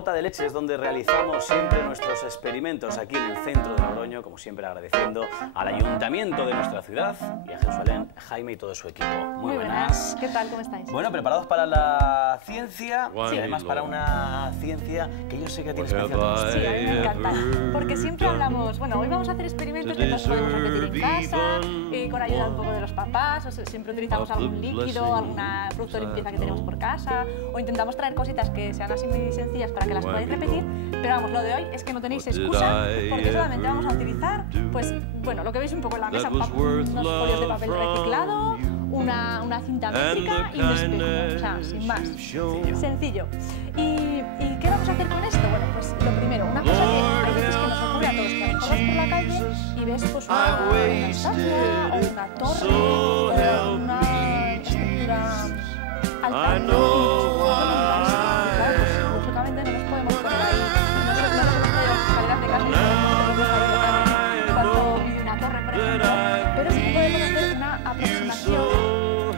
Gota de Leche es donde realizamos siempre nuestros experimentos aquí en el centro de Logroño, como siempre agradeciendo al ayuntamiento de nuestra ciudad y a Jerusalén, Jaime y todo su equipo. Muy buenas. ¿Qué tal? ¿Cómo estáis? Bueno, preparados para la ciencia y además para una ciencia que yo sé que tiene especial. Sí, a mí me encanta, porque siempre hablamos, bueno, hoy vamos a hacer experimentos que todos podemos repetir en casa, con ayuda un poco de los papás, o sea, siempre utilizamos algún líquido, algún producto de limpieza que tenemos por casa, o intentamos traer cositas que sean así muy sencillas para que las podáis repetir, pero vamos, lo de hoy es que no tenéis excusa, porque solamente vamos a utilizar, pues, bueno, lo que veis un poco en la mesa, unos folios de papel reciclado, una cinta métrica y un espejo, o sea, sin más, sencillo. ¿Y qué vamos a hacer con esto? Bueno, pues lo primero, una cosa que hay veces que nos ocurre a todos, que corres por la calle y ves pues una estatua o una torre o una estructura alta y lógicamente no nos podemos poner ahí, no nos hemos traído las escaleras de casa y cuando vive una torre, por ejemplo, pero sí que podemos hacer una aproximación,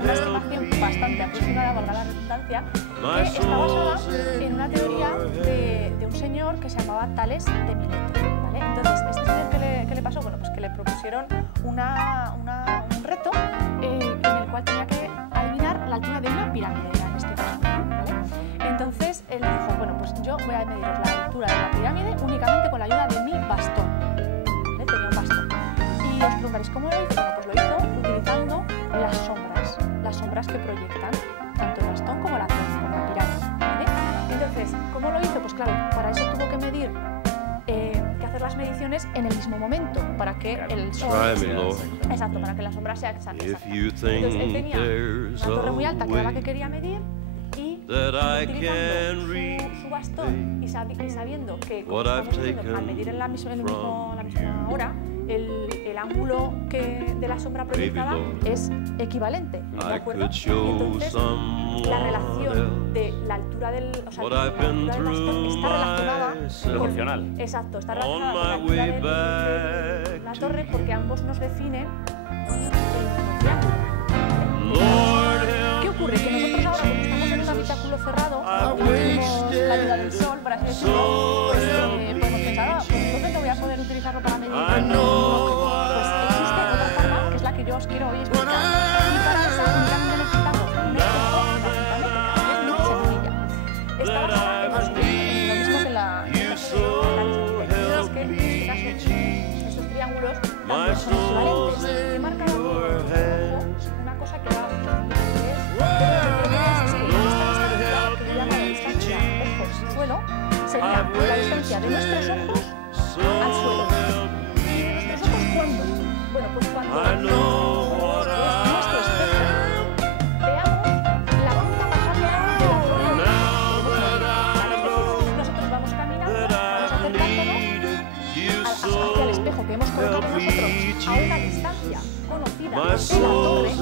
una estimación bastante aproximada, valga la redundancia, que está basada en una teoría de un señor que se llamaba Tales de Mileto, ¿vale? Entonces, este señor, ¿qué le pasó? Bueno, pues que le propusieron un reto en el cual tenía que adivinar la altura de una pirámide, en este caso, ¿vale? Entonces, él dijo, bueno, pues yo voy a mediros la altura de la pirámide únicamente con la ayuda de mi bastón, ¿vale? Tenía un bastón. Y os preguntaréis, ¿cómo lo hizo? Bueno, pues lo hizo utilizando las sombras que proyectan tanto el bastón como la torre, como la pirámide, ¿vale? Entonces, ¿cómo lo hizo? Pues claro, para eso tuvo que medir, que hacer las mediciones en el mismo momento, para que el sol... Exacto, para que la sombra sea exacta. Entonces, él tenía una torre muy alta, que era la que quería medir, y utilizando su bastón y sabiendo que, como estamos diciendo, al medir en la misma hora, el ángulo de la sombra proyectada es equivalente, ¿de acuerdo? Entonces, la relación de la altura del bastón está relacionada proporcional. Exacto, está relacionada con la altura de la torre, porque ambos nos definen el triángulo. ¿Qué ocurre? Que nosotros ahora, como estamos en un habitáculo cerrado, no tenemos la ayuda del sol, por así decirlo, pues podemos pensar, pues ¿dónde no voy a poder utilizarlo para medir? Pues existe otra forma, que es la que yo os quiero hoy explicar. Y para esa únicamente necesitamos un espejo, una cinta métrica, que es muy sencilla. Está basada en lo mismo que la es que en este caso estos triángulos también son equivalentes. He marcado una cosa que va sería la distancia de nuestros ojos al suelo. ¿Y de nuestros ojos cuándo? Bueno, pues cuando nuestro espejo veamos la punta más alta de la torre. Nosotros vamos caminando, vamos acercándonos hacia el espejo que hemos colocado nosotros a una distancia conocida de la torre.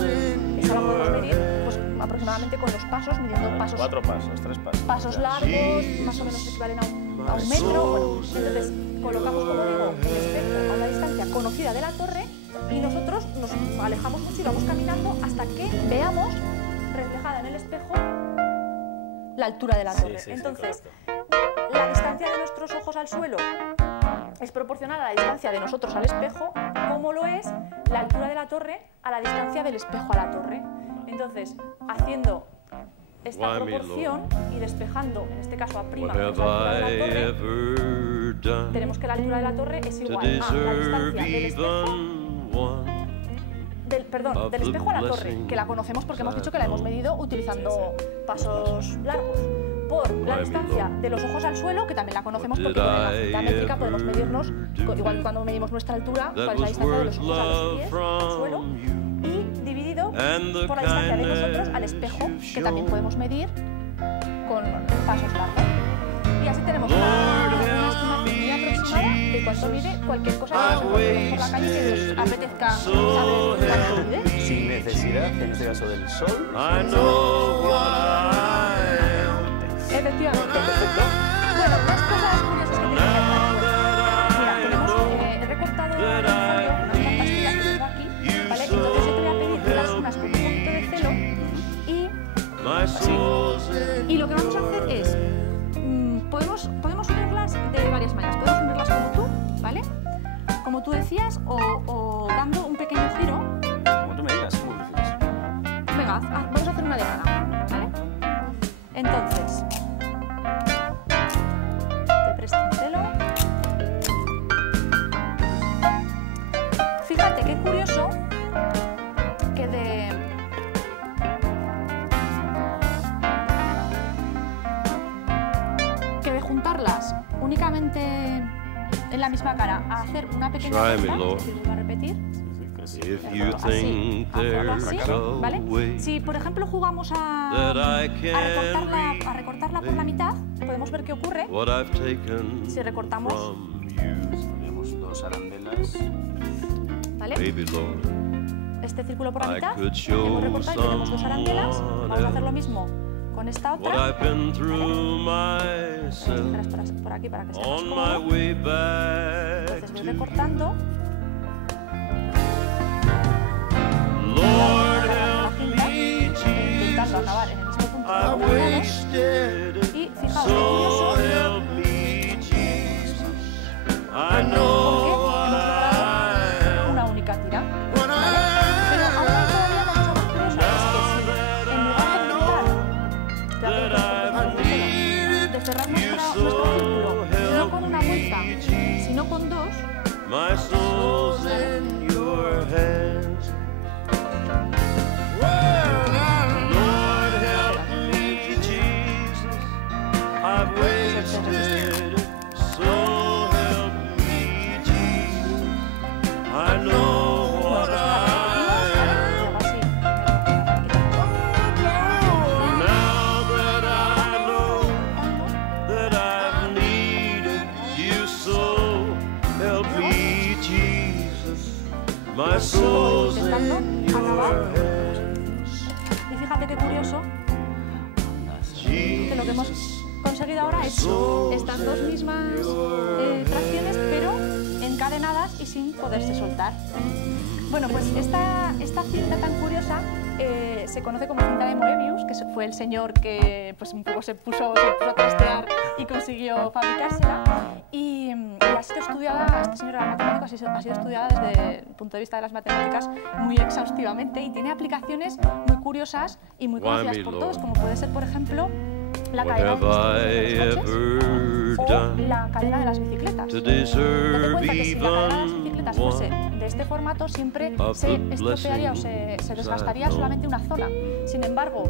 Esa la podemos medir pues, aproximadamente con los pasos, midiendo pasos. 4 pasos, 3 pasos. Pasos largos, más o menos equivalen a un metro. Bueno, entonces colocamos, como digo, el espejo a una distancia conocida de la torre y nosotros nos alejamos mucho y vamos caminando hasta que veamos reflejada en el espejo la altura de la torre. Entonces, la distancia de nuestros ojos al suelo es proporcional a la distancia de nosotros al espejo, como lo es la altura de la torre a la distancia del espejo a la torre. Entonces, haciendo esta proporción y despejando, en este caso a prima, la altura de la torre, tenemos que la altura de la torre es igual a la distancia del espejo, del espejo a la torre, que la conocemos porque hemos dicho que la hemos medido utilizando pasos largos, por la distancia de los ojos al suelo, que también la conocemos porque con la cinta métrica podemos medirnos, igual que cuando medimos nuestra altura, cuál es la distancia de los ojos a los pies, al suelo, y dividido por la distancia de nosotros al espejo, que también podemos medir con pasos largos. Y así tenemos una estimación muy aproximada de cuánto mide cualquier cosa que nos encontremos por la calle que nos apetezca saber cuánto mide. Sin necesidad, en este caso, del sol. Efectivamente. Bueno, más cosas curiosas que tenemos que hacer. Mira, he recortado unas pastillas que tengo aquí, ¿vale? Entonces yo te voy a pedir que las unas con un poquito de celo y lo que vamos a hacer es podemos unirlas de varias maneras. Podemos unirlas como tú, ¿vale? Como tú decías, o dando un pequeño giro. Como tú me digas, ¿cómo prefieres? Venga, vamos a hacer una de cada, ¿vale? Entonces, te presto un celo. Fíjate qué curioso que de juntarlas únicamente en la misma cara a hacer una pequeña vuelta, es decir, vuelvo a repetir. Así, hacerlo así, ¿vale? Si, por ejemplo, jugamos a recortarla por la mitad, podemos ver qué ocurre si recortamos. Tenemos dos arandelas. ¿Vale? Este círculo por la mitad, hemos recortado y tenemos dos arandelas. Vamos a hacer lo mismo con esta otra. ¿Vale? Por aquí para que sea más cómodo. Entonces voy recortando. Intentando acabar en el mismo punto que hemos. Y fijaos qué curioso, porque hemos logrado una única tira. ¿Vale? Pero aún hay todavía una cosa más curiosa, es que si en lugar de cerrar nuestro círculo no con una vuelta, sino con dos, intentando acabar. Y fíjate qué curioso que lo que hemos conseguido ahora es estas dos mismas tracciones, pero encadenadas y sin poderse soltar. Bueno, pues esta cinta tan curiosa se conoce como cinta de Moebius, que fue el señor que pues, un poco se puso a testear y consiguió fabricársela. Y ha sido estudiada, este señor de las matemáticas ha sido estudiada desde el punto de vista de las matemáticas muy exhaustivamente y tiene aplicaciones muy curiosas y muy conocidas por todos, como puede ser, por ejemplo, la cadena de los coches o la cadena de las bicicletas. Date cuenta que si la cadena de las bicicletas fuese de este formato, siempre se estropearía o se desgastaría solamente una zona. Sin embargo,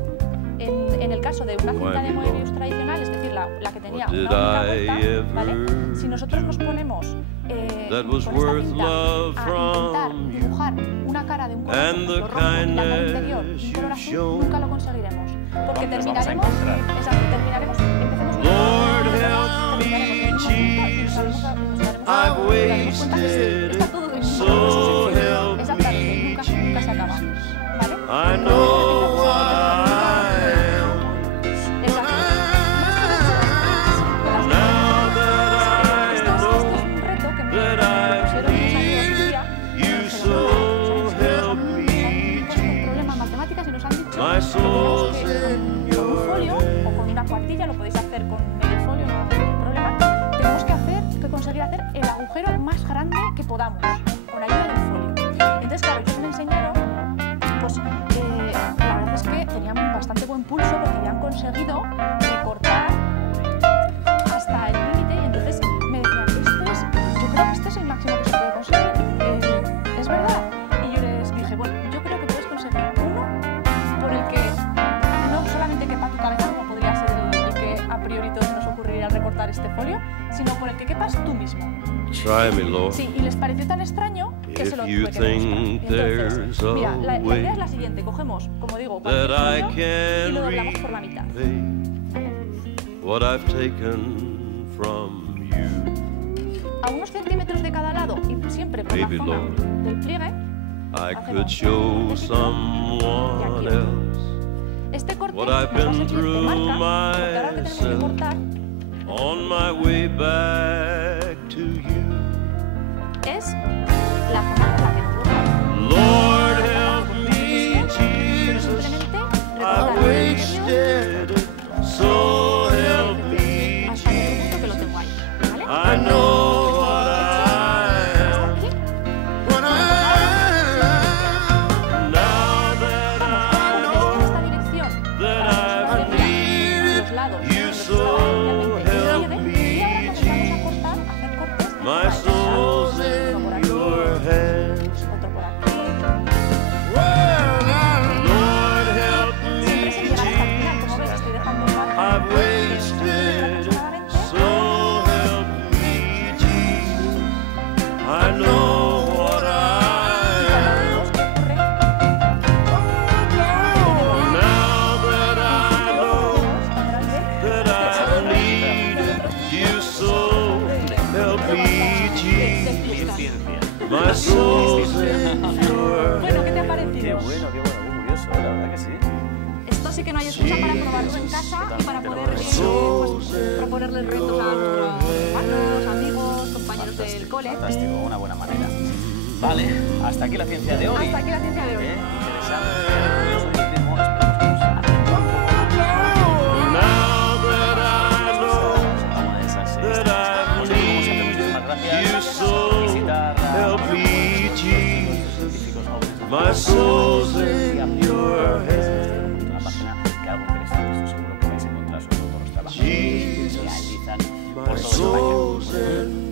en el caso de una cinta de Moebius tradicional, es decir, la que tenía una única vuelta, ¿vale? Si nosotros nos ponemos con esta cinta a intentar dibujar una cara de un color rojo y la cara interior de un color azul, nunca lo conseguiremos. Porque terminaremos, empecemos está todo exactamente, nunca se acaba, ¿vale? Con un folio o con una cuartilla, lo podéis hacer con medio folio, no hay problema. Tenemos que conseguir hacer el agujero más grande que podamos con ayuda del folio. Entonces, claro, ellos me enseñaron, pues la verdad es que tenían bastante buen pulso porque habían conseguido recortar hasta el límite y entonces me decían, yo creo que este es el máximo que se puede conseguir. ¿Es verdad? Y yo les dije, bueno, yo creo que puedes conseguir uno por el que no solamente quepa tu cabeza, como podría ser el que a priori todos nos ocurriría al recortar este folio, sino por el que quepas tú mismo. Sí, y les pareció tan extraño que se lo tuve que demostrar. Entonces, mira, la idea es la siguiente, cogemos, como digo, cualquier folio y lo doblamos por la mitad. A unos centímetros de cada lado y siempre por la zona del pliegue, hacemos este corte nos va a servir de marca, porque ahora lo que tenemos que cortar es la zona por la que nos gusta. Simplemente recortar el medio hasta el tanto sí que no hay excusa para probarlo en casa y para poder pues, proponerles retos a nuestros hermanos, amigos, compañeros del cole. Fantástico, una buena manera. Vale, hasta aquí la ciencia de hoy. Hasta aquí la ciencia de hoy. Interesante, curioso y ritmo. Esperemos que os haya My soul's in your hands. Una página que algo interesante, estoy seguro que vais a encontrar sobre todo los trabajos que se realizan por todo España.